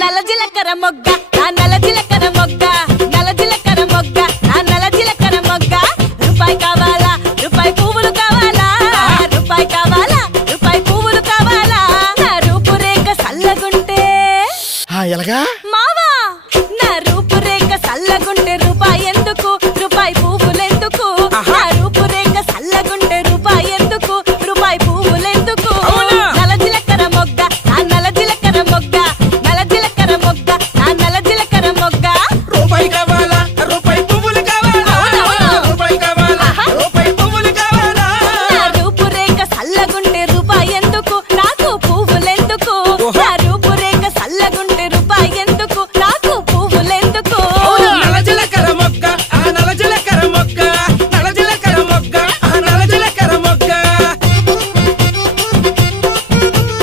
నల్ల జీలకర్ర మొగ్గ నా నల్ల జీలకర్ర మొగ్గ నల్ల జీలకర్ర మొగ్గ నా నల్ల జీలకర్ర మొగ్గ రూపాయి కావాలా రూపాయి పువ్వులు కావాలా రూపాయి కావాలా రూపాయి పువ్వులు కావాలా నా రూపురేఖ సల్లగుంటే ఎలాగా